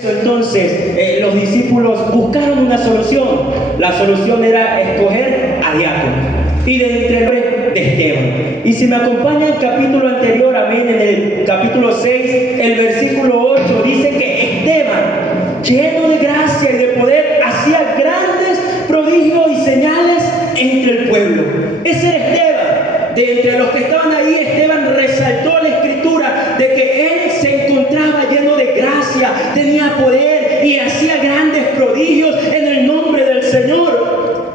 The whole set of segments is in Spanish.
Entonces los discípulos buscaron una solución. La solución era escoger a diácono y de entre el nombre de Esteban. Y si me acompaña el capítulo anterior, amén, en el capítulo 6, el versículo 8 dice que Esteban, lleno de gracia y de poder, hacía grandes prodigios y señales entre el pueblo. Ese era Esteban. De entre los que estaban ahí, Esteban resaltó la escritura de que él se encontraba lleno de gracia, tenía poder y hacía grandes prodigios en el nombre del Señor.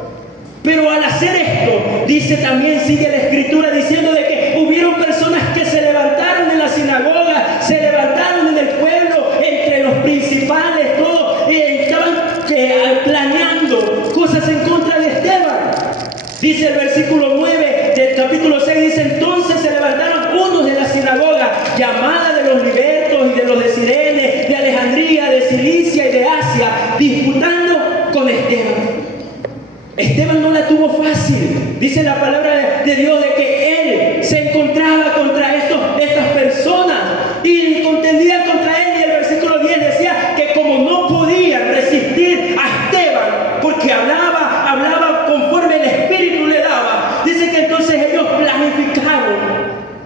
Pero al hacer esto, dice también, sigue la escritura diciendo de que hubieron personas que se levantaron en la sinagoga, se levantaron en el pueblo, entre los principales, todos estaban planeando cosas en contra de Esteban. Dice el versículo 9 del capítulo 6, dice: entonces se levantaron unos de la sinagoga, llamada de los libertos y de los de Cirene, de Alejandría, de Cilicia y de Asia, disputando con Esteban. Esteban no la tuvo fácil. Dice la palabra de Dios de que él se encontraba contra estas personas y contendían contra él. Y el versículo 10 decía que como no podían resistir a Esteban, porque hablaba conforme el Espíritu le daba, dice que entonces ellos planificaron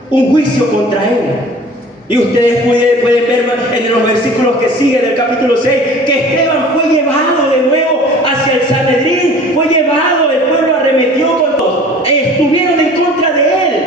un juicio contra él. Y ustedes pueden ver en los versículos que siguen del capítulo 6 que Esteban fue llevado de nuevo hacia el Sanedrín, fue llevado, el pueblo arremetió con todos, estuvieron en contra de él.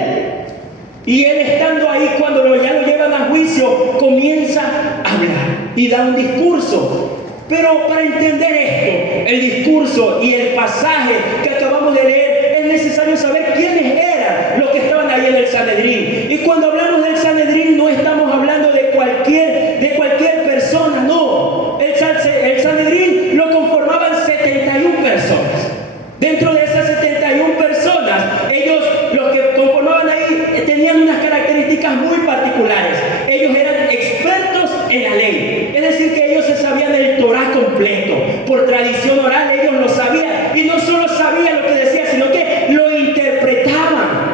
Y él, estando ahí, cuando ya lo llevan a juicio, comienza a hablar y da un discurso. Pero para entender esto, el discurso y el pasaje que acabamos de leer, es necesario saber quiénes eran los que estaban ahí en el Sanedrín. Y cuando hablamos del Sanedrín, no estamos hablando de cualquier persona, no. El Sanedrín lo conformaban 71 personas. Dentro de esas 71 personas, ellos, los que conformaban ahí, tenían unas características muy particulares. Ellos eran expertos en la ley. Es decir, que ellos se sabían el Torá completo. Por tradición oral, ellos lo sabían. Y no solo sabían lo que decía, sino que lo interpretaban.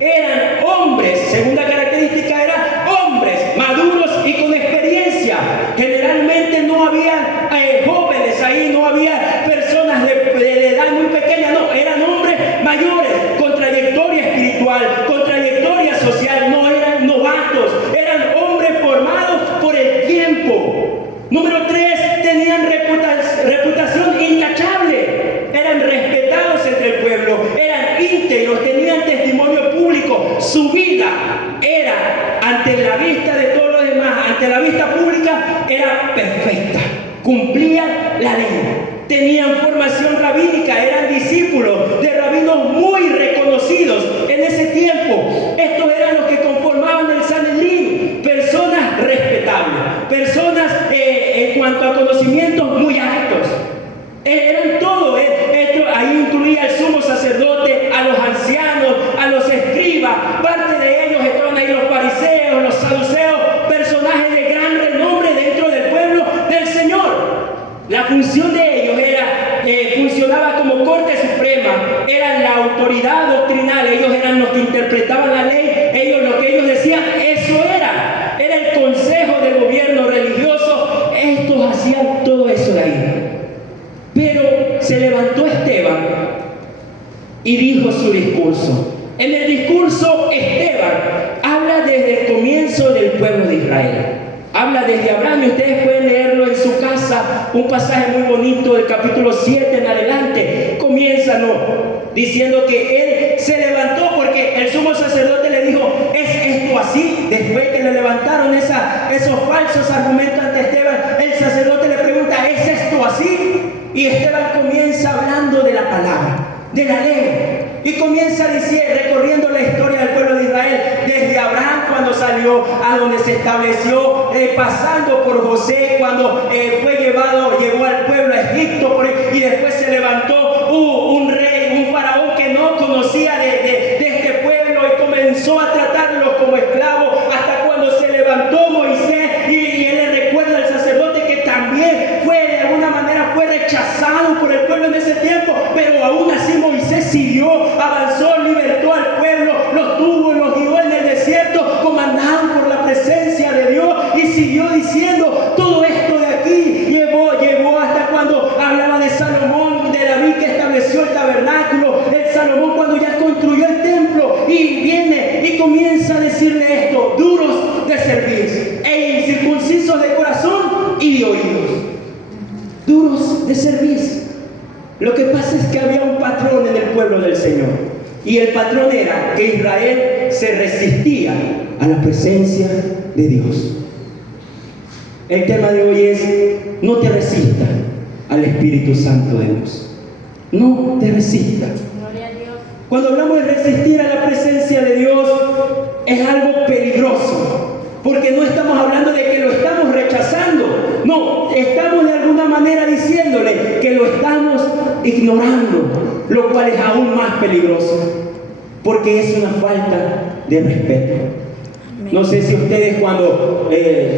Eran hombres, segunda característica, eran hombres maduros y con experiencia. Generalmente no había jóvenes ahí, no había personas de edad muy pequeña, no, eran hombres mayores, con trayectoria espiritual, con trayectoria social, no eran novatos, eran hombres formados por el tiempo. Número 3, tenían reputación intachable, eran respetados entre el pueblo, eran íntegros, tenían testimonio público, su vida era, ante la vista de todos los demás, ante la vista pública, era perfecta, cumplían la ley. Tenían formación rabínica, eran discípulos de rabinos muy reconocidos en ese tiempo. Estos eran los que conformaban el Sanedrín, personas respetables, personas en cuanto a conocimientos muy altos. Eran todo, ahí incluía al sumo sacerdote, a los ancianos, a los escribas, parte de ellos estaban ahí los fariseos, los saduceos, personajes de gran renombre dentro del pueblo del Señor. La función de ellos funcionaba como corte suprema, eran la autoridad doctrinal, ellos eran los que interpretaban la ley, lo que ellos decían, eso era el consejo de gobierno religioso, estos hacían todo eso de ahí. Pero se levantó Esteban y dijo su discurso. En el discurso, Esteban habla desde el comienzo del pueblo de Israel. Habla desde Abraham, y ustedes pueden leerlo en su casa, un pasaje muy bonito del capítulo 7 en adelante. Comienza diciendo que él se levantó porque el sumo sacerdote le dijo: ¿es esto así? Después que le levantaron esos falsos argumentos ante Esteban, el sacerdote le pregunta: ¿es esto así? Y Esteban comienza hablando de la palabra, de la ley. Y comienza recorriendo la historia del pueblo de Israel, desde Abraham cuando salió a donde se estableció, pasando por José cuando llevó al pueblo a Egipto, y después se levantó un rey, un faraón que no conocía de este pueblo y comenzó a tratarlos como esclavos, hasta cuando se levantó Moisés y él le recuerda al sacerdote que también de alguna manera fue rechazado por el pueblo en ese tiempo, pero aún así Moisés siguió, avanzó, libertó al pueblo, los tuvo y los guió en el desierto, comandado por la presencia de Dios, y siguió diciendo todo esto de Lo que pasa es que había un patrón en el pueblo del Señor. Y el patrón era que Israel se resistía a la presencia de Dios. El tema de hoy es: no te resistas al Espíritu Santo de Dios. No te resistas. Cuando hablamos de resistir a la presencia de Dios, es algo peligroso, porque no estamos hablando de que lo estamos rechazando. No, estamos de alguna manera diciéndole que lo estamos ignorando, lo cual es aún más peligroso, porque es una falta de respeto. No sé si ustedes cuando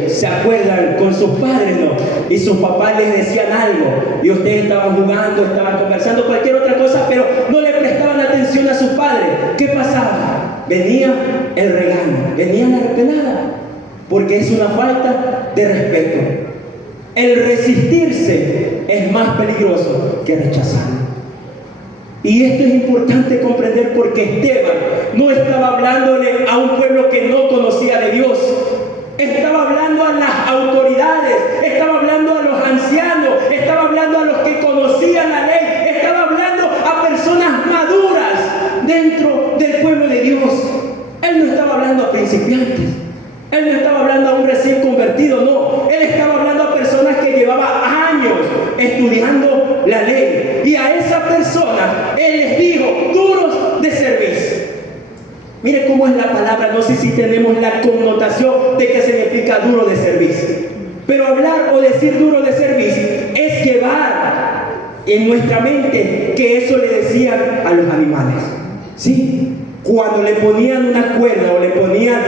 se acuerdan con sus padres, ¿no?, y sus papás les decían algo y ustedes estaban jugando, estaban conversando, cualquier otra cosa, pero no le prestaban atención a sus padres. ¿Qué pasaba? Venía el regaño, venía la repenada, porque es una falta de respeto. El resistirse es más peligroso que rechazarlo. Y esto es importante comprender, porque Esteban no estaba hablándole a un pueblo que no conocía de Dios. Estaba hablando a las autoridades, estaba hablando a los ancianos, estaba hablando a los que conocían la ley, estaba hablando a personas maduras dentro del pueblo de Dios. Él no estaba hablando a principiantes, él no estaba hablando a un recién convertido, no. Él estaba hablando a personas que llevaban años estudiando la ley. Y a esa persona Él les dijo: duros de cerviz. Mire cómo es la palabra, no sé si tenemos la connotación de que significa duro de cerviz. Pero hablar o decir duro de cerviz es llevar en nuestra mente que eso le decían a los animales. ¿Sí? Cuando le ponían una cuerda o le ponían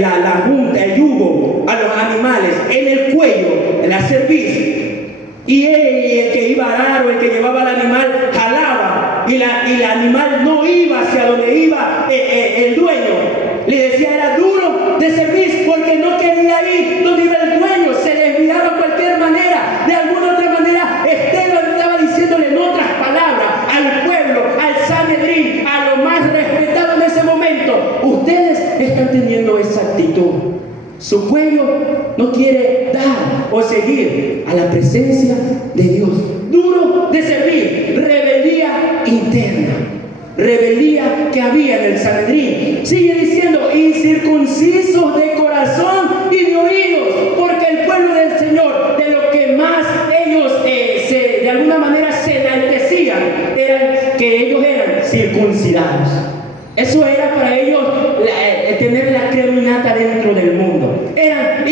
la punta, el yugo a los animales en el cuello, en la cerviz, y el que iba a arar o el que llevaba al animal jalaba, y el animal no iba hacia donde iba el dueño, le decía era duro de cerviz, porque no quería ir donde iba el dueño, se desviaba de cualquier manera. De alguna otra manera Esteban estaba diciéndole en otras palabras al pueblo, al Sanedrín, a lo más respetado en ese momento: ustedes están teniendo esa actitud, su cuello no quiere dar o seguir a la presencia de Dios. Duro de servir, rebeldía interna, rebeldía que había en el Sanedrín. Sigue diciendo: incircuncisos de corazón y de oídos, porque el pueblo del Señor, de lo que más ellos de alguna manera se enaltecían, era que ellos eran circuncidados. Eso era para ellos tener la creminata dentro del mundo. Eran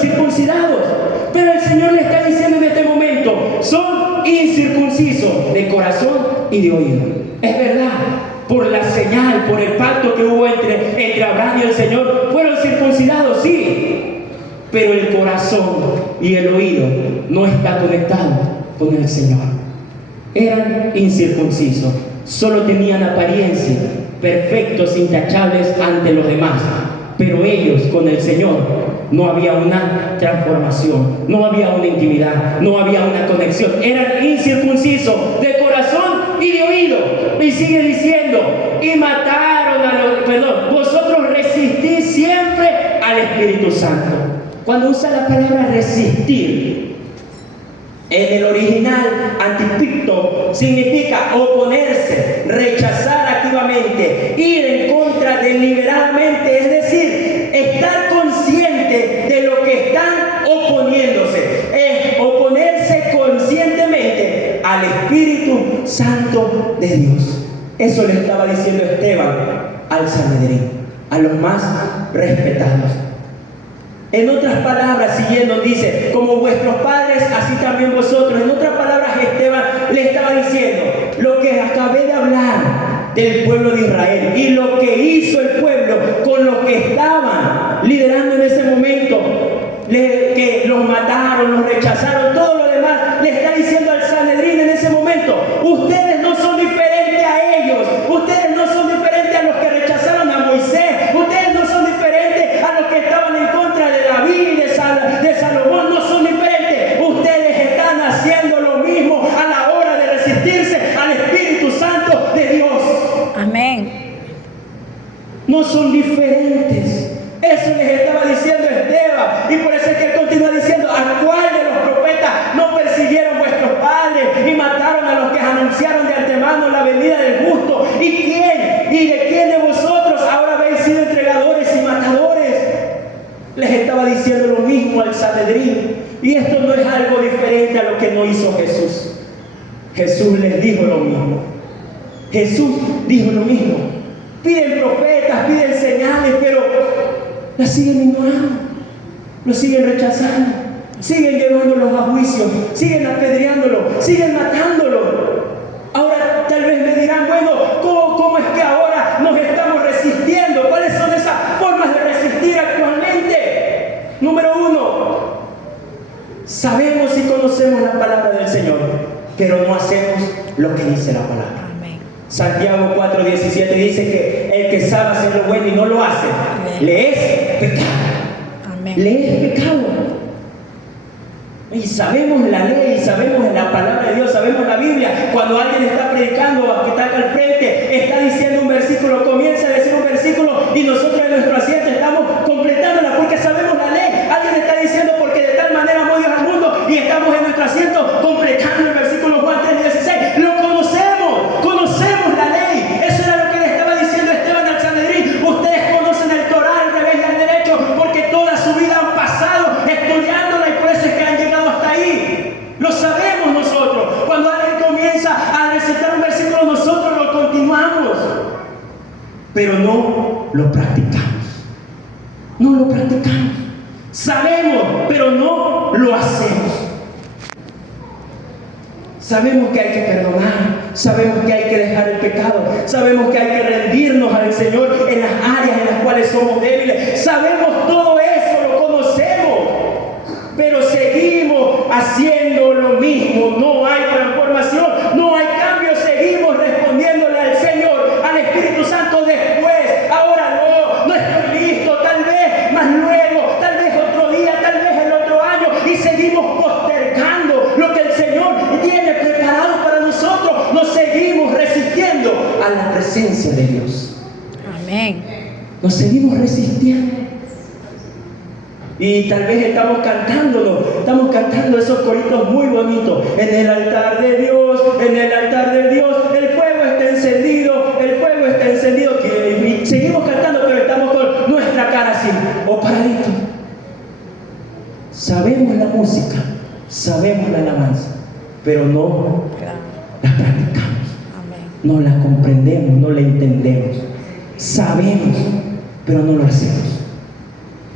circuncidados. Pero el Señor le está diciendo en este momento: son incircuncisos de corazón y de oído. Es verdad, por la señal, por el pacto que hubo entre Abraham y el Señor, fueron circuncidados, sí. Pero el corazón y el oído no está conectado con el Señor. Eran incircuncisos, solo tenían apariencia, perfectos, intachables ante los demás, pero ellos con el Señor no había una transformación, no había una intimidad, no había una conexión. Eran incircuncisos de corazón y de oído. Y sigue diciendo: y mataron vosotros resistís siempre al Espíritu Santo. Cuando usa la palabra resistir, en el original, antipicto, significa oponerse, rechazar activamente, ir en contra deliberadamente, es decir, estar consciente de lo que están oponiéndose, es oponerse conscientemente al Espíritu Santo de Dios. Eso le estaba diciendo Esteban al Sanedrín, a los más respetados. En otras palabras, siguiendo, dice: como vuestros padres, así también vosotros. En otras palabras, Esteban le estaba diciendo lo que acabé de hablar del pueblo de Israel y lo que hizo el pueblo con los que estaban liderando en ese momento, que los mataron, los rechazaron, todo lo demás. Le está diciendo al Sanedrín en ese momento: ustedes no son diferentes a ellos, ustedes no son diferentes a los que rechazaron a Moisés, ustedes no son diferentes a los que estaban en contra de David y de Salomón, no son diferentes. Ustedes están haciendo lo mismo a la hora de resistirse al Espíritu Santo de Dios. Amén. No son diferentes. Eso les estaba diciendo Esteban. Y por eso es que él continúa diciendo: ¿a cuál de los profetas Les estaba diciendo lo mismo al Sanedrín. Y esto no es algo diferente a lo que no hizo Jesús. Jesús les dijo lo mismo. Jesús dijo lo mismo. Piden profetas, piden señales, pero las siguen ignorando. Los siguen rechazando. Siguen llevándolos a juicio. Siguen apedreándolos. Siguen matándolos. Ahora tal vez me dirán, bueno, ¿cómo es que ahora nos estamos resistiendo? ¿Cuáles son esas formas de resistir actualmente? Número uno, sabemos y conocemos la palabra del Señor, pero no hacemos lo que dice la palabra. Amén. Santiago 4:17 dice que el que sabe hacer lo bueno y no lo hace, amén, le es pecado. Amén. Le es pecado. Y sabemos la ley, sabemos la palabra de Dios, sabemos la Biblia. Cuando alguien está predicando, que está acá al frente, está diciendo un versículo, comienza a decir un versículo y nosotros en nuestro asiento estamos completándola porque sabemos la ley. Alguien está diciendo porque de tal manera amó Dios al mundo y estamos en nuestro asiento completando el versículo Juan 3:16. Lo conocemos la ley. Eso era lo que le estaba diciendo Esteban al Sanedrín. Ustedes conocen el Torá al revés y al derecho porque toda su vida han pasado estudiándola y por eso es que han llegado hasta ahí. Lo sabemos nosotros. Cuando alguien comienza a recitar un versículo, nosotros lo continuamos, pero no lo practicamos. No lo practicamos. Sabemos, pero no lo hacemos. Sabemos que hay que perdonar, sabemos que hay que dejar el pecado, sabemos que hay que rendirnos al Señor en las áreas en las cuales somos débiles. Sabemos todo eso, lo conocemos, pero seguimos haciendo lo mismo. No hay transformación, no hay cambio, seguimos respondiéndole al Señor, al Espíritu Santo después. Ahora no estoy listo, tal vez más luego, tal vez otro día, tal vez el otro año, y seguimos postergando lo que el Señor tiene preparado para nosotros. Nos seguimos resistiendo a la presencia de Dios. Amén. Nos seguimos resistiendo. Y tal vez estamos cantando esos coritos muy bonitos. En el altar de Dios, en el altar de Dios, el fuego está encendido, el fuego está encendido. Y seguimos cantando, pero estamos con nuestra cara así, o paradito. Sabemos la música, sabemos la alabanza, pero no la practicamos. No la comprendemos, no la entendemos. Sabemos, pero no lo hacemos.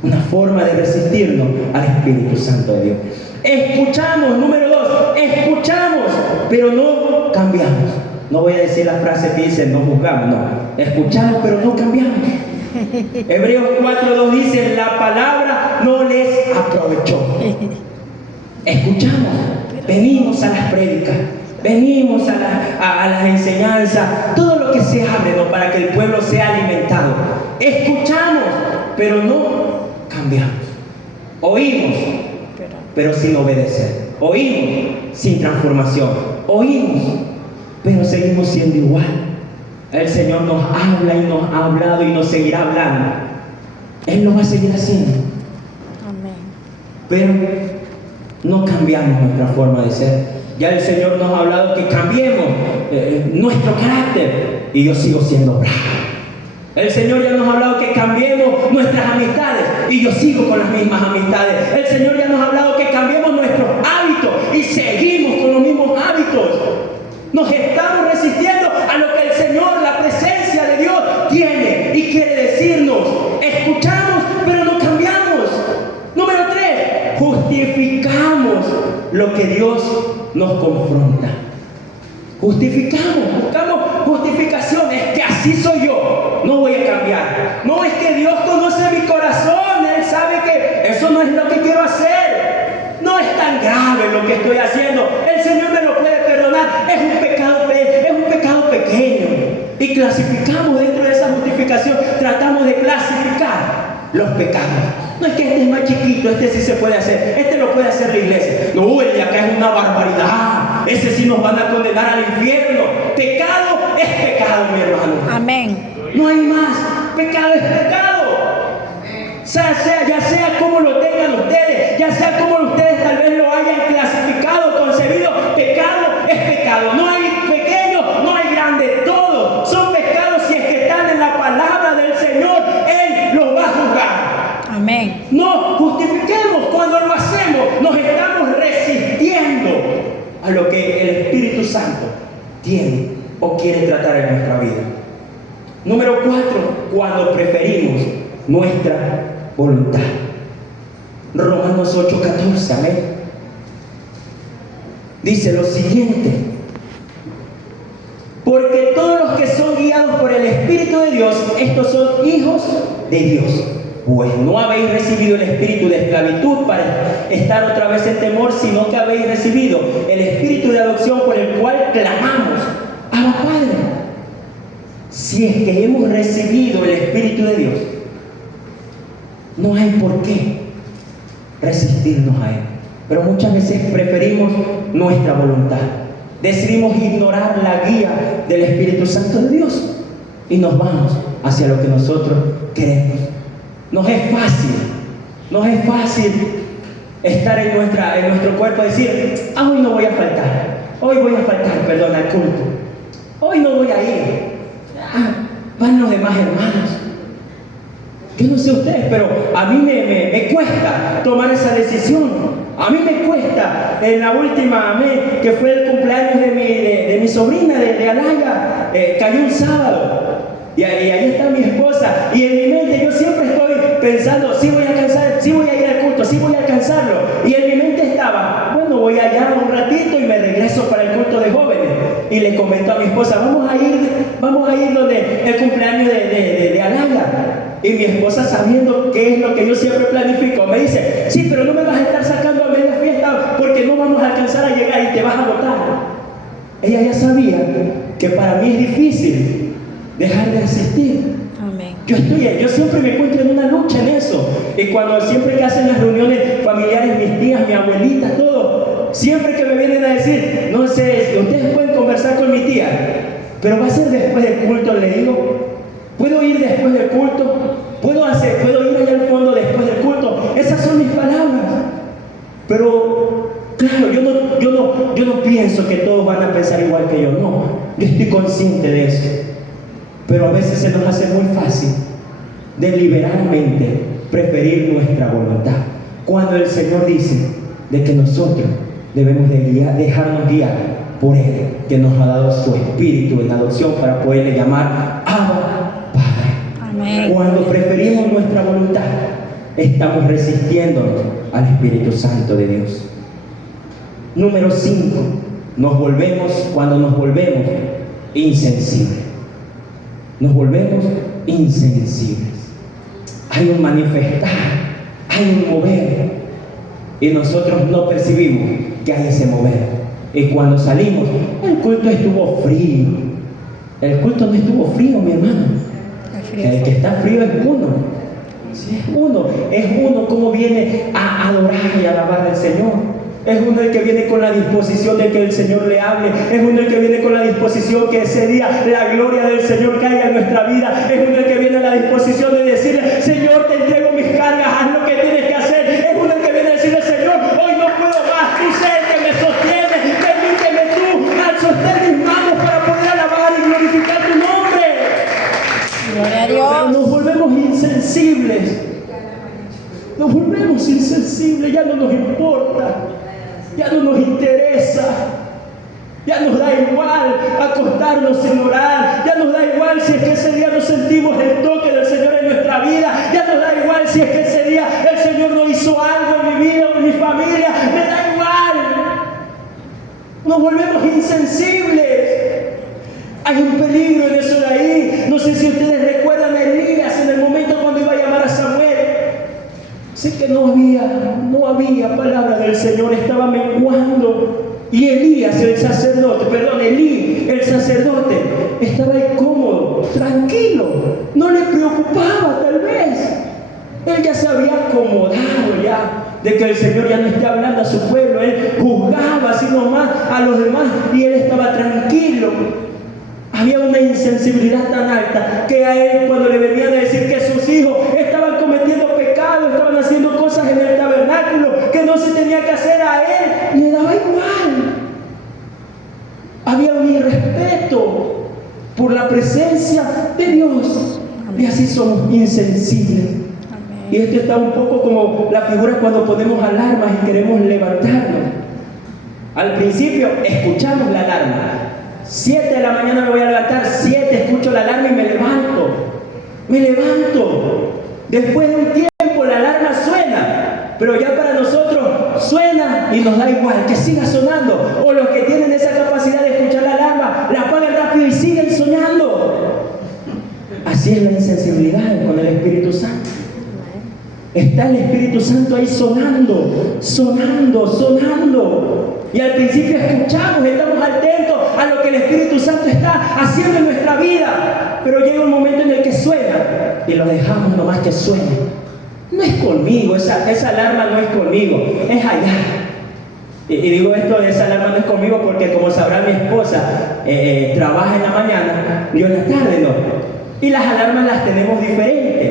Una forma de resistirnos al Espíritu Santo de Dios. Escuchamos, número 2, escuchamos, pero no cambiamos. No voy a decir la frase que dice no juzgamos, no. Escuchamos, pero no cambiamos. Hebreos 4:2 dice, la palabra no les aprovechó. Escuchamos, venimos a las prédicas, venimos a las enseñanzas, todo lo que se abre, ¿no?, para que el pueblo sea alimentado. Escuchamos, pero no cambiamos. Oímos, pero sin obedecer. Oímos sin transformación. Oímos, pero seguimos siendo igual. El Señor nos habla y nos ha hablado y nos seguirá hablando. Él lo va a seguir haciendo. Amén. Pero no cambiamos nuestra forma de ser. Ya el Señor nos ha hablado que cambiemos nuestro carácter y yo sigo siendo bravo. El Señor ya nos ha hablado que cambiemos nuestras amistades y yo sigo con las mismas amistades. El Señor ya nos ha hablado que cambiemos nuestros hábitos y seguimos con los mismos hábitos. Nos estamos resistiendo a lo que el Señor, la presencia de Dios, tiene y quiere decirnos. Escuchamos, pero no cambiamos. Número 3, justificamos lo que Dios nos confronta. Justificamos, buscamos justificación. Es que así soy yo, no voy a cambiar. No, es que Dios conoce mi corazón, Él sabe que eso no es lo que quiero hacer. No es tan grave lo que estoy haciendo, el Señor me lo puede perdonar. Es un pecado pequeño. Y clasificamos dentro de esa justificación, tratamos de clasificar los pecados. No es que este es más chiquito, este sí se puede hacer, este lo puede hacer la iglesia. No, el de acá es una barbaridad, ese sí nos van a condenar al infierno. Pecado es pecado, mi hermano. Amén. No hay más, pecado es pecado. Ya sea como lo tengan ustedes, ya sea como ustedes tal vez lo hayan clasificado, concebido, pecado es pecado. No hay pequeño, no hay grande, todos son pecados. Si es que están en la palabra del Señor, Él los va a juzgar. Amén. No justifiquemos cuando lo hacemos. Nos estamos resistiendo a lo que el Espíritu Santo tiene o quiere tratar en nuestra vida. Número 4, cuando preferimos nuestra voluntad. Romanos 8:14, amén. Dice lo siguiente: porque todos los que son guiados por el Espíritu de Dios, estos son hijos de Dios. Pues no habéis recibido el espíritu de esclavitud para estar otra vez en temor, sino que habéis recibido el espíritu de adopción por el cual clamamos: Abba, Padre. Si es que hemos recibido el Espíritu de Dios, no hay por qué resistirnos a Él. Pero muchas veces preferimos nuestra voluntad. Decidimos ignorar la guía del Espíritu Santo de Dios y nos vamos hacia lo que nosotros queremos. Nos es fácil estar en nuestro cuerpo y decir: hoy no voy a faltar, al culto. Hoy no voy a ir. Van los demás hermanos. Yo no sé ustedes, pero a mí me cuesta tomar esa decisión. A mí me cuesta. En la última que fue el cumpleaños de mi sobrina de Alaya, cayó un sábado. Y ahí está mi esposa. Y en mi mente yo siempre estoy pensando: sí voy a alcanzar, sí voy a ir al culto, sí voy a alcanzarlo. Y en mi mente estaba: bueno, voy allá un ratito y me regreso para el culto de jóvenes. Y le comentó a mi esposa: vamos a ir donde el cumpleaños de Alaya. Y mi esposa, sabiendo qué es lo que yo siempre planifico, me dice: sí, pero no me vas a estar sacando a media fiesta porque no vamos a alcanzar a llegar y te vas a agotar. Ella ya sabía que para mí es difícil dejar de asistir. Amén. Yo siempre me encuentro en una lucha en eso. Y siempre que hacen las reuniones familiares, mis tías, mi abuelita, todo, siempre que me vienen a decir: no sé, ustedes pueden conversar con mi tía, pero va a ser después del culto, le digo. ¿Puedo ir después del culto? ¿Puedo ir allá al fondo después del culto? Esas son mis palabras. Pero, claro, yo no pienso que todos van a pensar igual que yo. No, yo estoy consciente de eso. Pero a veces se nos hace muy fácil deliberadamente preferir nuestra voluntad, cuando el Señor dice de que nosotros debemos dejarnos guiar por Él, que nos ha dado su Espíritu en adopción para poderle llamar Abba, Padre. Amén. Cuando preferimos nuestra voluntad, estamos resistiéndonos al Espíritu Santo de Dios. Número 5, cuando nos volvemos insensibles. Nos volvemos insensibles. Hay un manifestar, hay un mover, y nosotros no percibimos que hay ese mover. Y cuando salimos, el culto estuvo frío. El culto no estuvo frío, mi hermano. El que está frío es uno. Sí, es uno como viene a adorar y alabar al Señor. Es uno el que viene con la disposición de que el Señor le hable. Es uno el que viene con la disposición que ese día la gloria del Señor caiga en nuestra vida. Es uno el que viene a la disposición de decirle: Señor, te entrego mis cargas, haz lo que tienes que hacer. Es uno el que viene a decirle: Señor, hoy no puedo más, tú sé el que me sostiene, permíteme tú al sostener mis manos para poder alabar y glorificar tu nombre. Gloria a Dios. Pero nos volvemos insensibles. Ya no nos importa. Ya no nos interesa, ya nos da igual acostarnos sin orar, ya nos da igual si es que ese día no sentimos el toque del Señor en nuestra vida, ya nos da igual si es que ese día el Señor no hizo algo en mi vida o en mi familia, me da igual. Nos volvemos insensibles. Hay un peligro en eso de ahí. No sé si ustedes recuerdan a Elías en el momento cuando iba a llamar a Samuel. Sé que no había palabra del Señor, estaba menguando. Y Elí, el sacerdote, estaba ahí cómodo, tranquilo, no le preocupaba tal vez. Él ya se había acomodado de que el Señor ya no esté hablando a su pueblo. Él juzgaba así nomás a los demás y él estaba tranquilo. Había una insensibilidad tan alta que a él, cuando le venían a decir que sus hijos estaban cometiendo pecado, estaban haciendo cosas en el tabernáculo que no se tenía que hacer, a él le daba igual. Había un irrespeto por la presencia de Dios. Y así somos insensibles. Y esto está un poco como la figura cuando ponemos alarmas y queremos levantarnos. Al principio escuchamos la alarma. 7 de la mañana me voy a levantar, 7 escucho la alarma y me levanto. Me levanto. Después de un tiempo la alarma suena, pero ya para nosotros suena y nos da igual, que siga sonando. O los que tienen esa capacidad de escuchar la alarma, la apagan rápido y siguen soñando. Así es la insensibilidad con el Espíritu Santo. Está el Espíritu Santo ahí sonando, sonando, sonando. Y al principio escuchamos, estamos atentos a lo que el Espíritu Santo está haciendo en nuestra vida. Pero llega un momento en el que suena y lo dejamos nomás que suene. No es conmigo, esa alarma no es conmigo, es allá. Y digo esto, esa alarma no es conmigo porque, como sabrá mi esposa, trabaja en la mañana, yo en la tarde no. Y las alarmas las tenemos diferentes.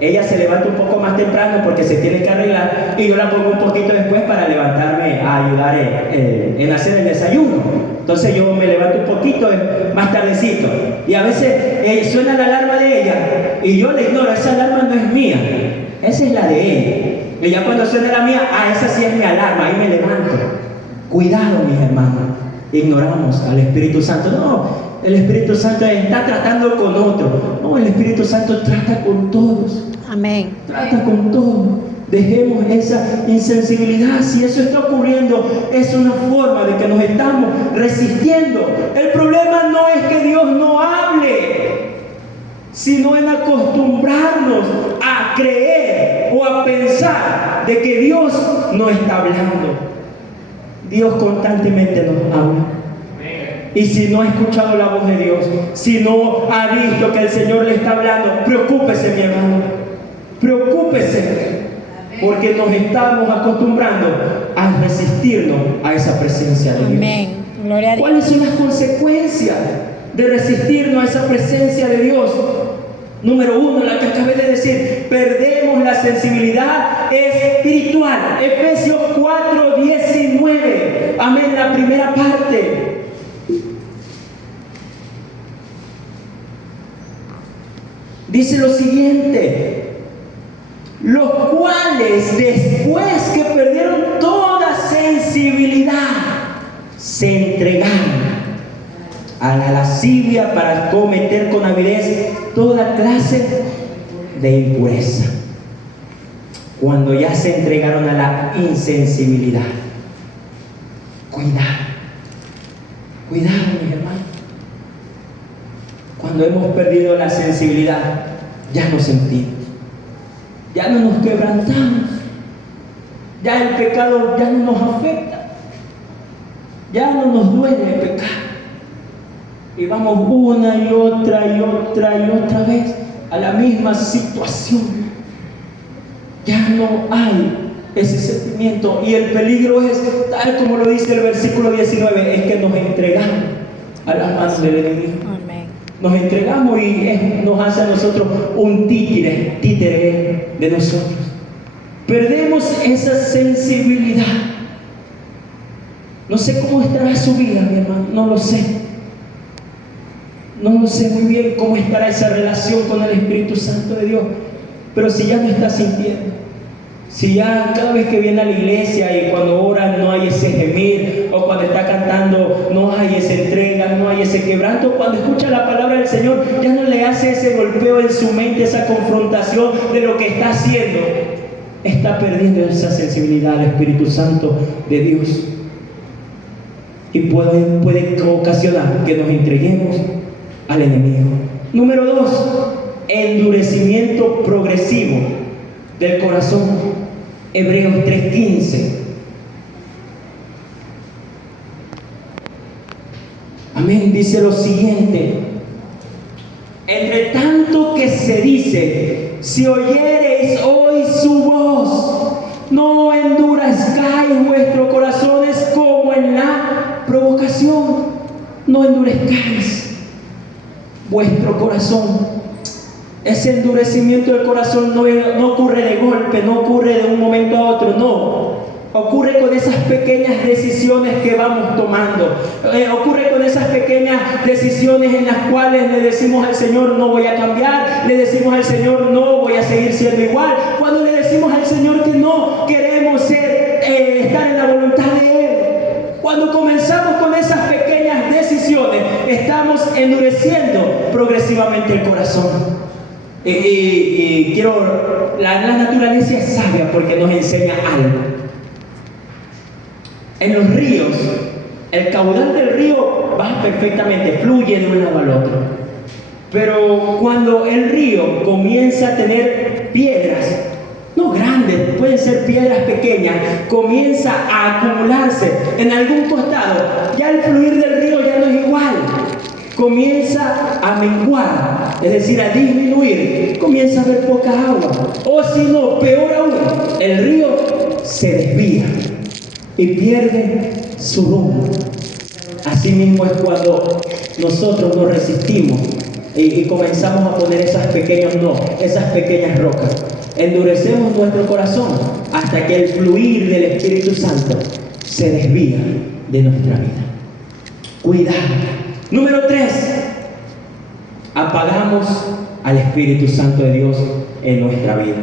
Ella se levanta un poco más temprano porque se tiene que arreglar y yo la pongo un poquito después para levantarme a ayudar en hacer el desayuno. Entonces yo me levanto un poquito más tardecito y a veces suena la alarma de ella y yo le ignoro, esa alarma no es mía, esa es la de ella. Y ya cuando suena la mía, esa sí es mi alarma, ahí me levanto. Cuidado, mis hermanos, ignoramos al Espíritu Santo. No, el Espíritu Santo está tratando con otro. No, el Espíritu Santo trata con todos. Amén. Trata con todos. Dejemos esa insensibilidad. Si eso está ocurriendo, es una forma de que nos estamos resistiendo. El problema no es que Dios no hable, sino en acostumbrarnos a creer o a pensar de que Dios no está hablando. Dios constantemente nos habla. Y si no ha escuchado la voz de Dios, si no ha visto que el Señor le está hablando, preocúpese, mi hermano, preocúpese, porque nos estamos acostumbrando a resistirnos a esa presencia de Dios. Amén. Gloria a Dios. ¿Cuáles son las consecuencias de resistirnos a esa presencia de Dios? Número 1, la que acabé de decir, perdemos la sensibilidad espiritual. Efesios 4:19. Amén, la primera parte. Dice lo siguiente: los cuales después que perdieron toda sensibilidad, se entregaron a la lascivia para cometer con avidez toda clase de impureza. Cuando ya se entregaron a la insensibilidad. Cuidado, cuidado, mis hermanos. Cuando hemos perdido la sensibilidad, ya no sentimos, ya no nos quebrantamos, ya el pecado ya no nos afecta, ya no nos duele el pecado. Y vamos una y otra y otra y otra vez a la misma situación. Ya no hay ese sentimiento. Y el peligro es, tal como lo dice el versículo 19, es que nos entregamos a las manos del enemigo. Amén. Nos entregamos y nos hace a nosotros un títere de nosotros. Perdemos esa sensibilidad. No sé cómo estará su vida, mi hermano, no lo sé. No lo sé muy bien cómo estará esa relación con el Espíritu Santo de Dios. Pero si ya no está sintiendo, si ya cada vez que viene a la iglesia y cuando ora no hay ese gemir, o cuando está cantando no hay esa entrega, no hay ese quebranto, cuando escucha la palabra del Señor ya no le hace ese golpeo en su mente, esa confrontación de lo que está haciendo, está perdiendo esa sensibilidad al Espíritu Santo de Dios. Y puede ocasionar que nos entreguemos al enemigo. Número 2, endurecimiento progresivo del corazón. Hebreos 3:15. Amén, dice lo siguiente: entre tanto que se dice, si oyereis hoy su voz, no endurezcáis vuestros corazones como en la provocación. No endurezcáis vuestro corazón. Ese endurecimiento del corazón no ocurre de golpe, no ocurre de un momento a otro, no. Ocurre con esas pequeñas decisiones que vamos tomando. Ocurre con esas pequeñas decisiones en las cuales le decimos al Señor, no voy a cambiar. Le decimos al Señor, no voy a seguir siendo igual. Cuando le decimos al Señor que no queremos estar en la voluntad de Él. Cuando comenzamos con esas pequeñas decisiones, estamos endureciendo progresivamente el corazón. La naturaleza es sabia porque nos enseña algo. En los ríos, el caudal del río va perfectamente, fluye de un lado al otro. Pero cuando el río comienza a tener piedras, no grandes, pueden ser piedras pequeñas, comienza a acumularse en algún costado, ya el fluir del río ya no es igual, comienza a menguar, es decir, a disminuir, comienza a haber poca agua, o si no, peor aún, el río se desvía y pierde su rumbo. Así mismo es cuando nosotros nos resistimos y comenzamos a poner esas pequeñas rocas. Endurecemos nuestro corazón hasta que el fluir del Espíritu Santo se desvía de nuestra vida. Cuidado. Número 3. Apagamos al Espíritu Santo de Dios en nuestra vida.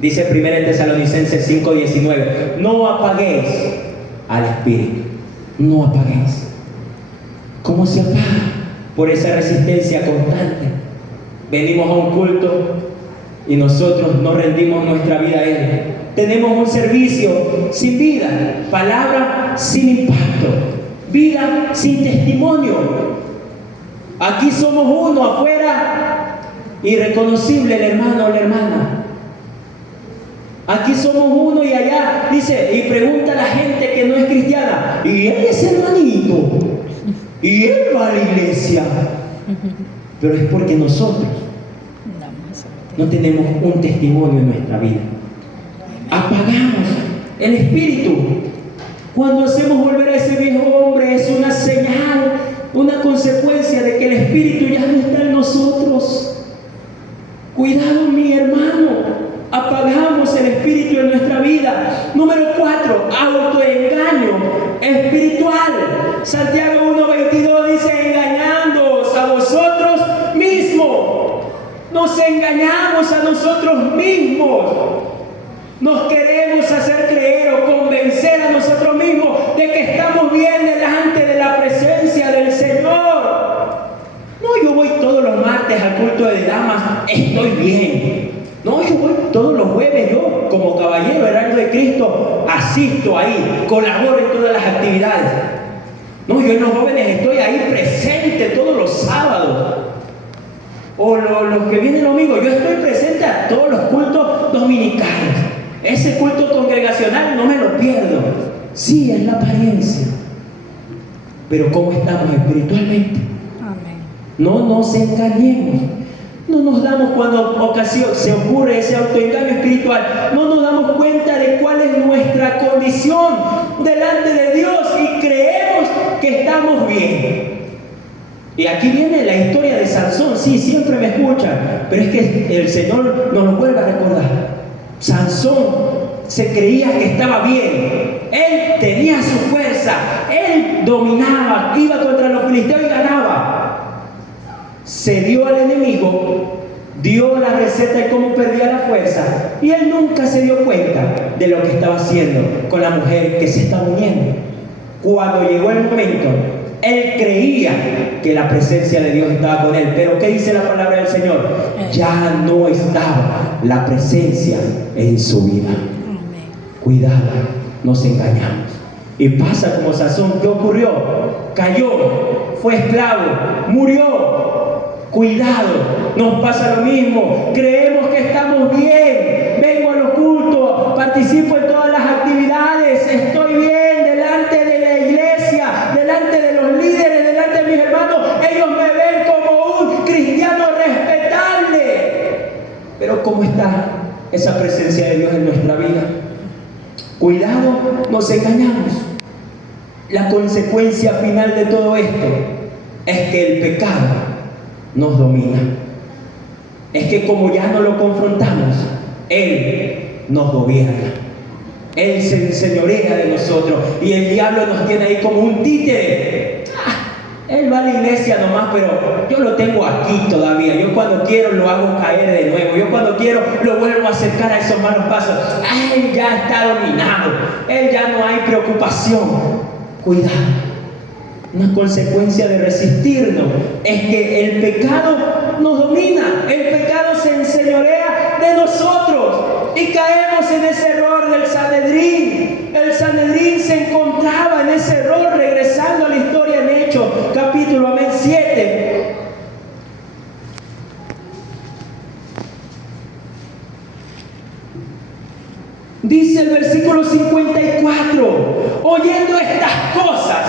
Dice 1 Tesalonicenses 5:19: no apaguéis al Espíritu. No apaguéis. ¿Cómo se apaga? Por esa resistencia constante. Venimos a un culto y nosotros no rendimos nuestra vida a Él. Tenemos un servicio sin vida, palabra sin impacto, vida sin testimonio. Aquí somos uno, afuera irreconocible el hermano o la hermana. Aquí somos uno y allá dice, y pregunta a la gente que no es cristiana, y él es hermanito, y él va a la iglesia. Pero es porque nosotros no tenemos un testimonio en nuestra vida. Apagamos el Espíritu. Cuando hacemos volver a ese viejo hombre, es una señal, una consecuencia de que el Espíritu ya no está en nosotros. Cuidado, mi hermano. Apagamos el Espíritu en nuestra vida. Número 4, autoengaño espiritual. Santiago 1:22 dice: engañándoos a vosotros mismos. Nos engañamos a nosotros mismos. Nos queremos hacer creer o convencer a nosotros mismos de que estamos bien delante de la presencia del Señor. No, yo voy todos los martes al culto de damas, estoy bien. No, yo voy todos los jueves, yo como caballero heraldo de Cristo asisto ahí, colaboro en todas las actividades. No, yo en los jóvenes estoy ahí presente todos los sábados. O los que vienen domingo, yo estoy presente a todos los cultos dominicales. Ese culto congregacional no me lo pierdo. Sí, es la apariencia. Pero ¿cómo estamos espiritualmente? Amén. No nos engañemos. No nos damos, cuando se ocurre ese autoengaño espiritual, no nos damos cuenta de cuál es nuestra condición delante de Dios y creemos que estamos bien. Y aquí viene la historia de Sansón. Sí, siempre me escuchan, pero es que el Señor nos lo vuelve a recordar. Sansón se creía que estaba bien. Él tenía su fuerza. Él dominaba, iba contra los filisteos y ganaba. Se dio al enemigo, dio la receta de cómo perdía la fuerza, y él nunca se dio cuenta de lo que estaba haciendo con la mujer que se estaba uniendo. Cuando llegó el momento, él creía que la presencia de Dios estaba con él. Pero ¿qué dice la palabra del Señor? Ya no estaba la presencia en su vida. Cuidado, nos engañamos. Y pasa como Sansón. ¿Qué ocurrió? Cayó, fue esclavo, murió. Cuidado, nos pasa lo mismo. Creemos que estamos bien. Vengo a los cultos, participo en todas las actividades, estoy bien delante de la iglesia, delante de los líderes, delante de mis hermanos. Ellos me ven como un cristiano respetable. Pero ¿cómo está esa presencia de Dios en nuestra vida? Cuidado, nos engañamos. La consecuencia final de todo esto es que el pecado nos domina. Es que como ya no lo confrontamos, Él nos gobierna. Él se enseñorea de nosotros y el diablo nos tiene ahí como un títere. Él va a la iglesia nomás, pero yo lo tengo aquí todavía. Yo cuando quiero lo hago caer de nuevo. Yo cuando quiero lo vuelvo a acercar a esos malos pasos. Él ya está dominado. Él ya no hay preocupación. Cuidado. Una consecuencia de resistirnos es que el pecado nos domina. El pecado se enseñorea de nosotros y caemos en ese error del Sanedrín. El Sanedrín se encontraba en ese error, regresando a la historia en Hechos, capítulo 7. Dice el versículo 54, oyendo estas cosas,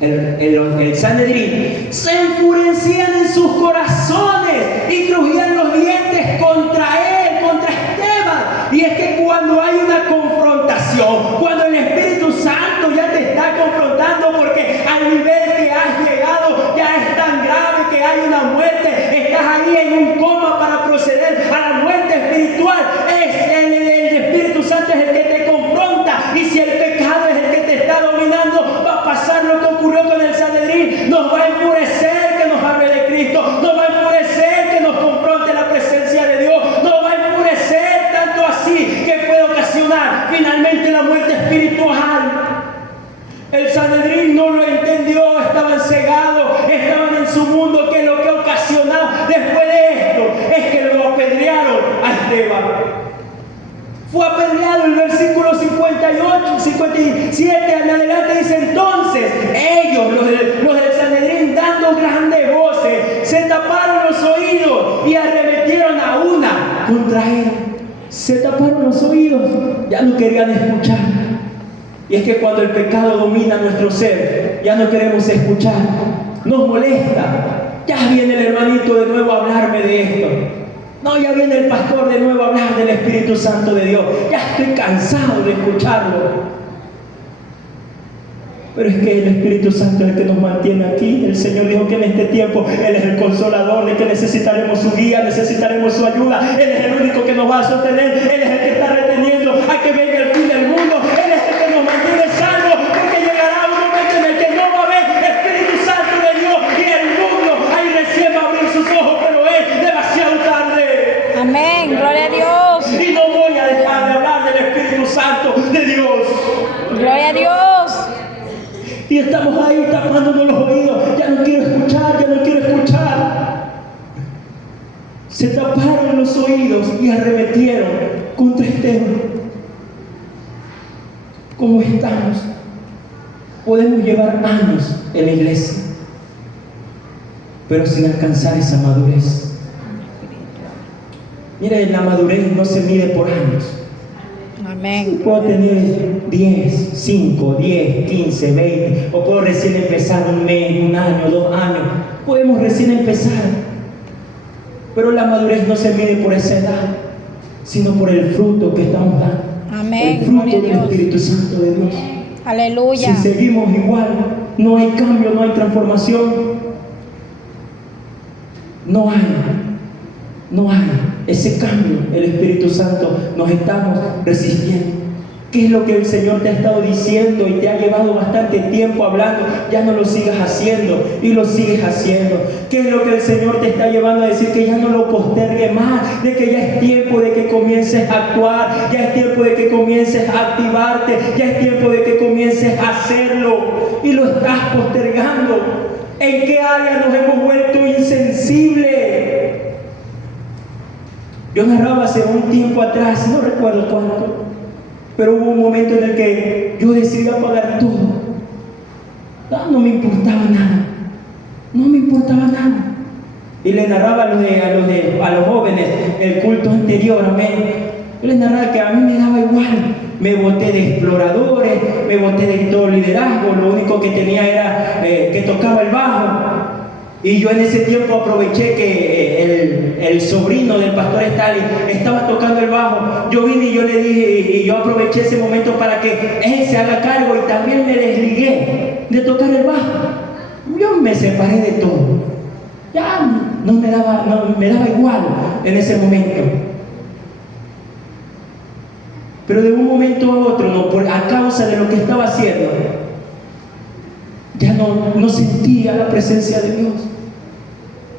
el Sanedrín se enfurecían en sus corazones y crujían los dientes contra él, contra Esteban. Y es que cuando hay una confrontación, cuando el Espíritu Santo ya te está confrontando, porque al nivel que has llegado ya es tan grave que hay una muerte, estás ahí en un coma para proceder a la muerte espiritual, el Espíritu Santo es el que te confronta. Y si el pecado es el que te está dominando, va a pasar lo que ocurrió con el Sanedrín. Nos va a enfurecer que nos hable de Cristo, nos va a enfurecer que nos confronte la presencia de Dios, nos va a enfurecer tanto así que puede ocasionar finalmente la muerte espiritual. El Sanedrín no lo entendió, estaban cegados, estaban en su mundo, que lo que ocasionó después de esto es que lo apedrearon a Esteban. Fue apedreado. El versículo 58, 57 en adelante dice: entonces ellos, los del Sanedrín, dando grandes voces, se taparon los oídos y arremetieron a una contra él. Se taparon los oídos, ya no querían escuchar. Y es que cuando el pecado domina nuestro ser, ya no queremos escuchar, nos molesta. Ya viene el hermanito de nuevo a hablarme de esto. No, ya viene el pastor de nuevo a hablar del Espíritu Santo de Dios. Ya estoy cansado de escucharlo. Pero es que el Espíritu Santo es el que nos mantiene aquí. El Señor dijo que en este tiempo Él es el consolador, de que necesitaremos su guía, necesitaremos su ayuda. Él es el único que nos va a sostener. Él es el que está reteniendo a que venga el fin del mundo. Él es el que nos mantiene salvos, porque llegará un momento en el que no va a haber Espíritu Santo de Dios y el mundo ahí recién va a abrir sus ojos, pero es demasiado tarde. Amén, gloria a Dios. Y no voy a dejar de hablar del Espíritu Santo de Dios. Gloria a Dios. Y estamos ahí tapándonos los oídos. Ya no quiero escuchar, ya no quiero escuchar. Se taparon los oídos y arremetieron contra Esteban. ¿Cómo estamos? Podemos llevar años en la iglesia, pero sin alcanzar esa madurez. Mire, la madurez no se mide por años. Amén. Puedo tener 10, 5, 10, 15, 20, o puedo recién empezar un mes, un año, 2 años. Podemos recién empezar. Pero la madurez no se mide por esa edad, sino por el fruto que estamos dando. Amén. El fruto Gloria a del Dios. Espíritu Santo de Dios. Aleluya. Si seguimos igual, no hay cambio, no hay transformación. No hay ese cambio. El Espíritu Santo nos estamos resistiendo. ¿Qué es lo que el Señor te ha estado diciendo y te ha llevado bastante tiempo hablando? Ya no lo sigas haciendo y lo sigues haciendo. ¿Qué es lo que el Señor te está llevando a decir? Que ya no lo postergue más, de que ya es tiempo de que comiences a actuar, ya es tiempo de que comiences a activarte, ya es tiempo de que comiences a hacerlo y lo estás postergando. ¿En qué área nos hemos vuelto insensibles? Yo narraba hace un tiempo atrás, no recuerdo cuánto, pero hubo un momento en el que yo decidí apagar todo. No me importaba nada. No me importaba nada. Y le narraba a los jóvenes el culto anterior, amén. Yo les narraba que a mí me daba igual. Me boté de exploradores, me boté de todo liderazgo. Lo único que tenía era que tocaba el bajo. Y yo en ese tiempo aproveché que el sobrino del pastor Stalin estaba tocando el bajo. Yo vine y yo le dije, y yo aproveché ese momento para que él se haga cargo, y también me desligué de tocar el bajo. Yo me separé de todo. Ya me daba igual en ese momento. Pero de un momento a otro, a causa de lo que estaba haciendo, Ya no sentía la presencia de Dios.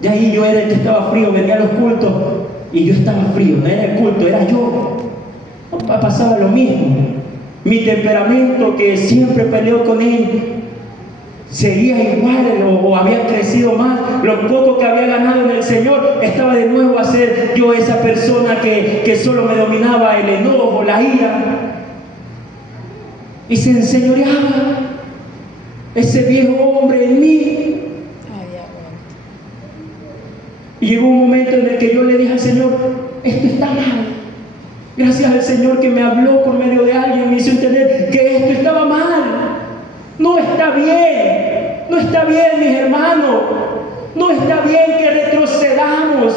Ya ahí yo era el que estaba frío, venía a los cultos y yo estaba frío, no era el culto, era yo. Pasaba lo mismo. Mi temperamento, que siempre peleó con él, seguía igual o había crecido más. Lo poco que había ganado en el Señor, estaba de nuevo a ser yo esa persona que solo me dominaba el enojo, la ira, y se enseñoreaba ese viejo hombre en mí. Y llegó un momento en el que yo le dije al Señor: esto está mal. Gracias al Señor que me habló por medio de alguien, me hizo entender que esto estaba mal. No está bien, no está bien, mis hermanos. No está bien que retrocedamos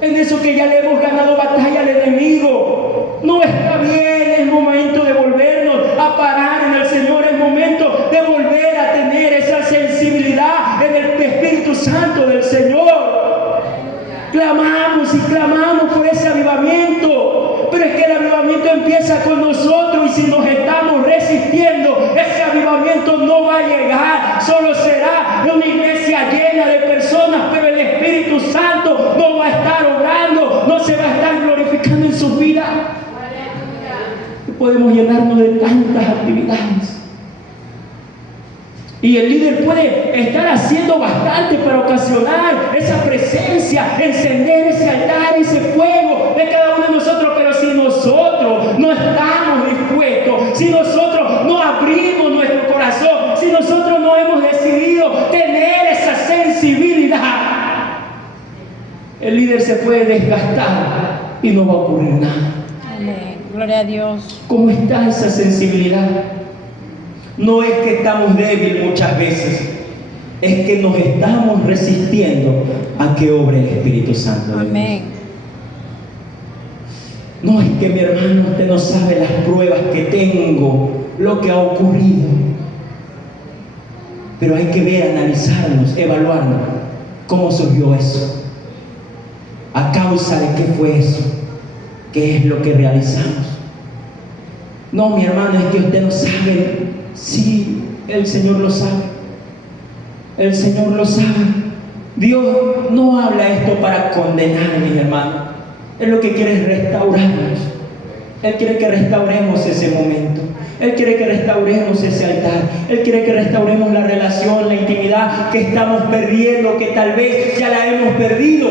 en eso que ya le hemos ganado batalla al enemigo. No está bien, es momento de volvernos a parar en el Señor, es momento de volver a tener esa sensibilidad en el Espíritu Santo del Señor. Clamamos y clamamos por ese avivamiento, pero es que el avivamiento empieza con nosotros, y si nos estamos resistiendo, ese avivamiento no va a llegar. Solo será una iglesia llena de personas, pero el Espíritu Santo no va a estar obrando, no se va a estar glorificando en sus vidas. Podemos llenarnos de tantas actividades, y el líder puede estar haciendo bastante para ocasionar esa presencia, encender ese altar, ese fuego de cada uno de nosotros. Pero si nosotros no estamos dispuestos, si nosotros no abrimos nuestro corazón, si nosotros no hemos decidido tener esa sensibilidad, el líder se puede desgastar y no va a ocurrir nada. Amén. Gloria a Dios. ¿Cómo está esa sensibilidad? No es que estamos débiles muchas veces, es que nos estamos resistiendo a que obre el Espíritu Santo de Dios. Amén. No es que, mi hermano, usted no sabe las pruebas que tengo, lo que ha ocurrido. Pero hay que ver, analizarnos, evaluarnos. ¿Cómo surgió eso? ¿A causa de qué fue eso? ¿Qué es lo que realizamos? No, mi hermano, es que usted no sabe. Sí, el Señor lo sabe. El Señor lo sabe. Dios no habla esto para condenar, mi hermano. Él lo que quiere es restaurarnos. Él quiere que restauremos ese momento. Él quiere que restauremos ese altar. Él quiere que restauremos la relación, la intimidad que estamos perdiendo, que tal vez ya la hemos perdido.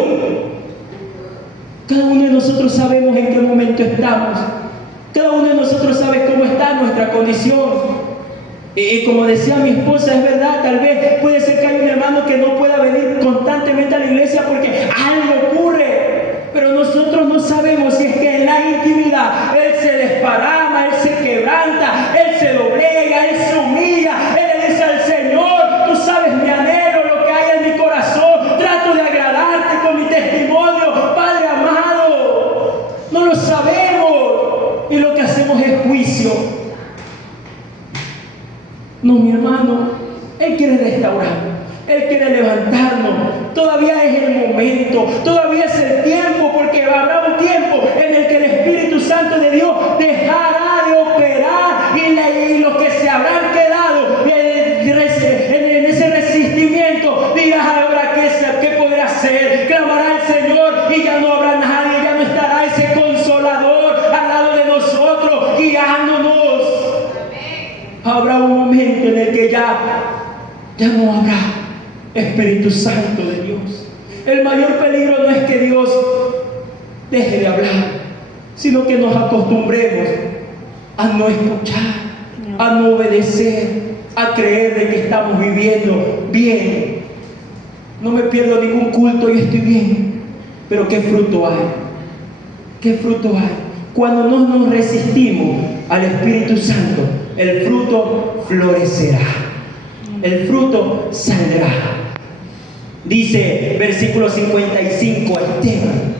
Cada uno de nosotros sabemos en qué momento estamos. Cada uno de nosotros sabe cómo está nuestra condición. Y como decía mi esposa, es verdad, tal vez puede ser que hay un hermano que no pueda venir constantemente a la iglesia porque algo ocurre, pero nosotros no sabemos si es que en la intimidad Él se desparrama, Él se quebranta, Él se doblega, Él se humilla, Él le dice al Señor: tú sabes mi anhelo, lo que hay en mi corazón, trato de agradarte con mi testimonio, Padre amado. No lo sabemos, y lo que hacemos es juicio. No, mi hermano, Él quiere restaurar, Él quiere levantarnos. Todavía es el momento, todavía es el tiempo, porque habrá un tiempo en el que el Espíritu Santo de Dios dejará de operar, y los que se habrán quedado en ese resistimiento dirán: ahora qué podrá hacer. Clamará al Señor y ya no habrá nadie, ya no estará ese consolador al lado de nosotros guiándonos. Habrá un momento en el que ya no habrá Espíritu Santo de Dios. El mayor peligro no es que Dios deje de hablar, sino que nos acostumbremos a no escuchar, a no obedecer, a creer de que estamos viviendo bien. No me pierdo ningún culto y estoy bien. Pero ¿qué fruto hay? ¿Qué fruto hay? Cuando no nos resistimos al Espíritu Santo, el fruto florecerá, el fruto saldrá. Dice versículo 55, Esteban,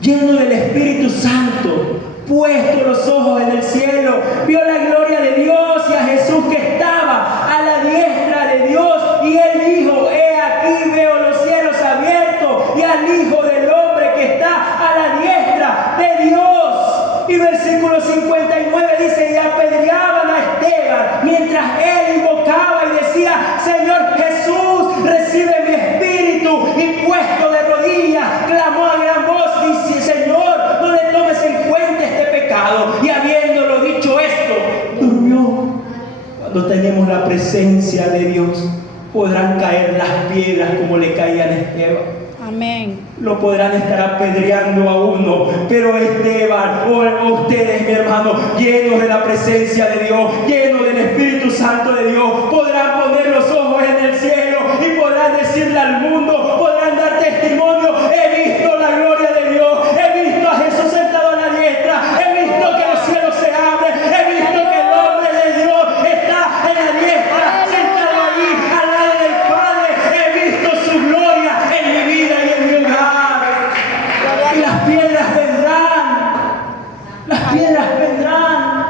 lleno del Espíritu Santo, puesto los ojos en el cielo, vio la gloria de Dios y a Jesús que estaba a la diestra de Dios, y él dijo: he aquí veo los cielos abiertos y al Hijo del Hombre que está a la diestra de Dios. Y versículo 59 dice: y apedreaban a Esteban mientras él invocaba y decía: Señor Jesús, recibe mi espíritu, y puesto de rodillas, clamó a gran voz: dice: Señor, no le tomes en cuenta este pecado. Y habiéndolo dicho esto, durmió. Cuando tenemos la presencia de Dios, podrán caer las piedras como le caían a Esteban. Amén. Lo podrán estar apedreando a uno, pero Esteban o ustedes, mi hermano, llenos de la presencia de Dios, llenos del Espíritu Santo de Dios, podrán poner los ojos en el cielo y podrán decirle al mundo, podrán dar testimonio: he visto la gloria de Dios, he visto a Jesús sentado a la diestra, he visto que los cielos se abren, he visto que el hombre de Dios está en la diestra, sentado allí al lado del Padre. He visto su gloria en mi vida y en mi hogar. Y las piedras vendrán. Las piedras vendrán.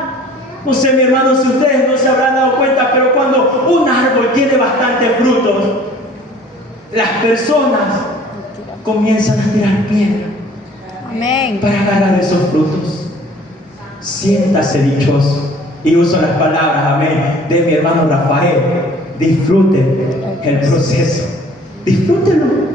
No sé, mi hermano, si ustedes no se habrán dado cuenta, pero cuando un árbol tiene bastantes frutos, las personas comienzan a tirar piedras. Amén. Para agarrar esos frutos. Siéntase dichoso. Y uso las palabras, amén, de mi hermano Rafael: disfruten el proceso, disfrútenlo.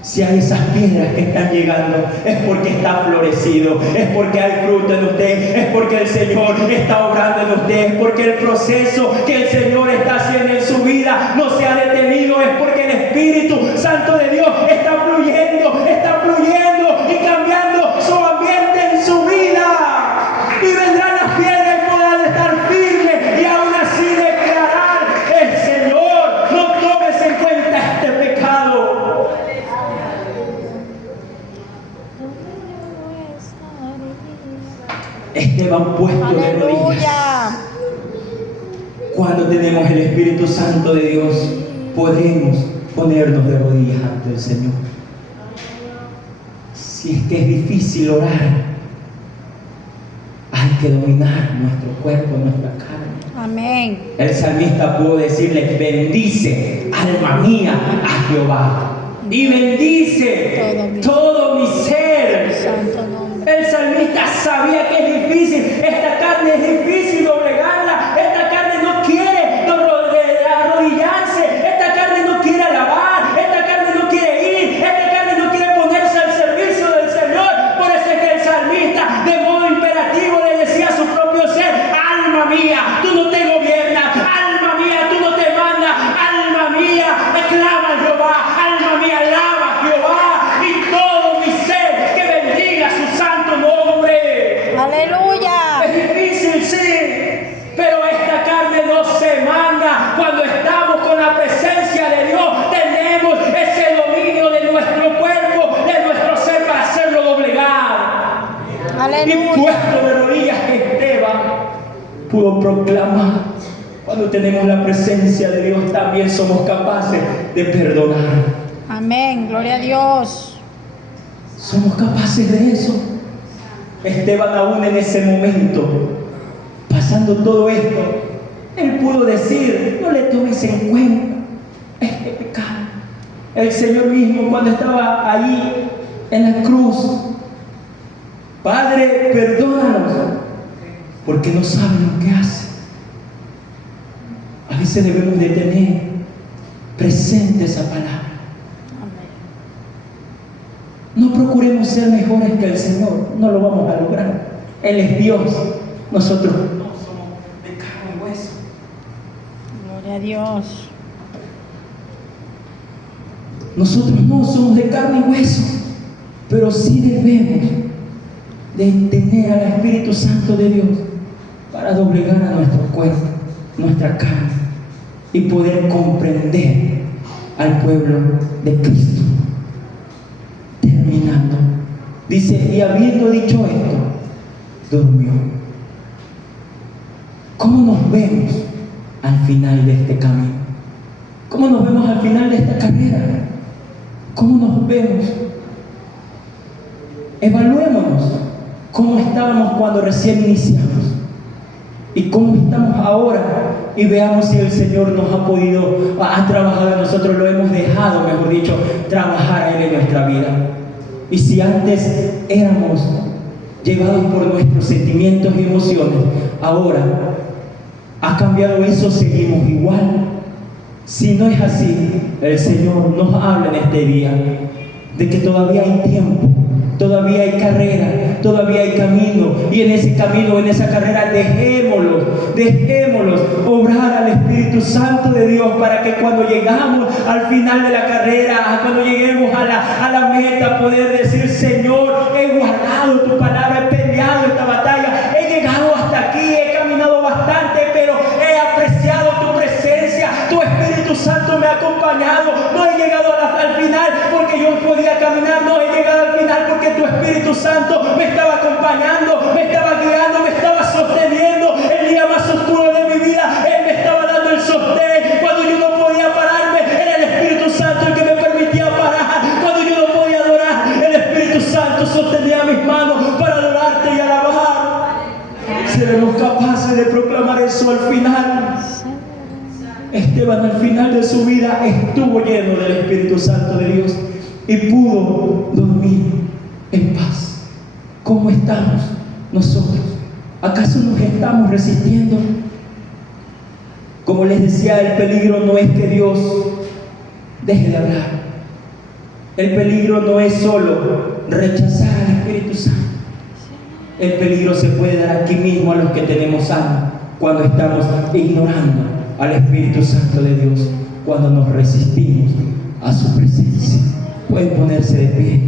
Si hay esas piedras que están llegando, es porque está florecido, es porque hay fruto en usted, es porque el Señor está obrando en usted, es porque el proceso que el Señor está haciendo en su vida no se ha detenido, es porque el Espíritu Santo de Dios está fluyendo y cambiando su ambiente en su vida. Y vendrán las piedras y podrán estar firmes y aún así declarar: el Señor, no tomes en cuenta este pecado. Esteban puesto de rodillas. Aleluya. Cuando tenemos el Espíritu Santo de Dios, podemos ponernos de rodillas ante el Señor. Si es que es difícil orar, hay que dominar nuestro cuerpo, nuestra carne. Amén. El salmista pudo decirle: bendice, alma mía, a Jehová, y bendice todo mi ser. Santo nombre. El salmista sabía que es difícil, esta carne es difícil doblegarla, esta carne no quiere arrodillarse, esta carne no quiere alabar, esta carne no quiere ir, esta carne no quiere ponerse al servicio del Señor. Por eso es que el salmista, de modo imperativo, le decía a su propio ser: alma mía, tú no te gobiernas, alma mía, tú no te mandas, alma mía, clama a Jehová, alma mía, alaba a Jehová, y todo mi ser que bendiga su santo nombre. Aleluya. Es difícil, sí, pero esta carne no se manda. Cuando estamos con la presencia de Dios, tenemos ese dominio de nuestro cuerpo, de nuestro ser, para hacerlo doblegar. Aleluya. Y puesto de rodillas, Esteban pudo proclamar: cuando tenemos la presencia de Dios, también somos capaces de perdonar. Amén. Gloria a Dios. Somos capaces de eso. Esteban, aún en ese momento, pasando todo esto, él pudo decir: no le tomes en cuenta este pecado. El Señor mismo, cuando estaba allí en la cruz: Padre, perdónanos, porque no saben lo que hacen. A veces debemos de tener presente esa palabra. No procuremos ser mejores que el Señor, no lo vamos a lograr. Él es Dios, nosotros no somos de carne y hueso. Gloria a Dios. Nosotros no somos de carne y hueso, pero sí debemos de tener al Espíritu Santo de Dios para doblegar a nuestro cuerpo, nuestra carne, y poder comprender al pueblo de Cristo. Terminando, dice: y habiendo dicho esto, durmió. ¿Cómo nos vemos al final de este camino? ¿Cómo nos vemos al final de esta carrera? ¿Cómo nos vemos? Evaluémonos cómo estábamos cuando recién iniciamos y cómo estamos ahora, y veamos si el Señor nos ha podido, ha trabajado en nosotros, lo hemos dejado, mejor dicho, trabajar a Él en nuestra vida. Y si antes éramos llevados por nuestros sentimientos y emociones, ahora ¿Ha cambiado eso? ¿Seguimos igual? Si no es así, el Señor nos habla en este día de que todavía hay tiempo, todavía hay carrera, todavía hay camino, y en ese camino, en esa carrera, dejémoslos obrar al Espíritu Santo de Dios, para que cuando llegamos al final de la carrera, cuando lleguemos a la meta, poder decir: Señor, he guardado tu palabra, he peleado esta batalla, he llegado hasta aquí, he caminado bastante, pero he apreciado tu presencia, tu Espíritu Santo me ha acompañado. No he llegado al final porque yo podía caminar, no he llegado al final porque tu Espíritu Santo me estaba acompañando, me estaba guiando, me estaba sosteniendo. El día más oscuro de mi vida, Él me estaba dando el sostén. Cuando yo no podía pararme, era el Espíritu Santo el que me permitía parar. Cuando yo no podía adorar, el Espíritu Santo sostenía mis manos para adorarte y alabar. Seremos capaces de proclamar eso al final. Esteban, al final de su vida, estuvo lleno del Espíritu Santo de Dios y pudo dormir en paz. ¿Cómo estamos nosotros? ¿Acaso nos estamos resistiendo? Como les decía, el peligro no es que Dios deje de hablar. El peligro no es solo rechazar al Espíritu Santo. El peligro se puede dar aquí mismo a los que tenemos alma, cuando estamos ignorando al Espíritu Santo de Dios, cuando nos resistimos a su presencia. Pueden ponerse de pie.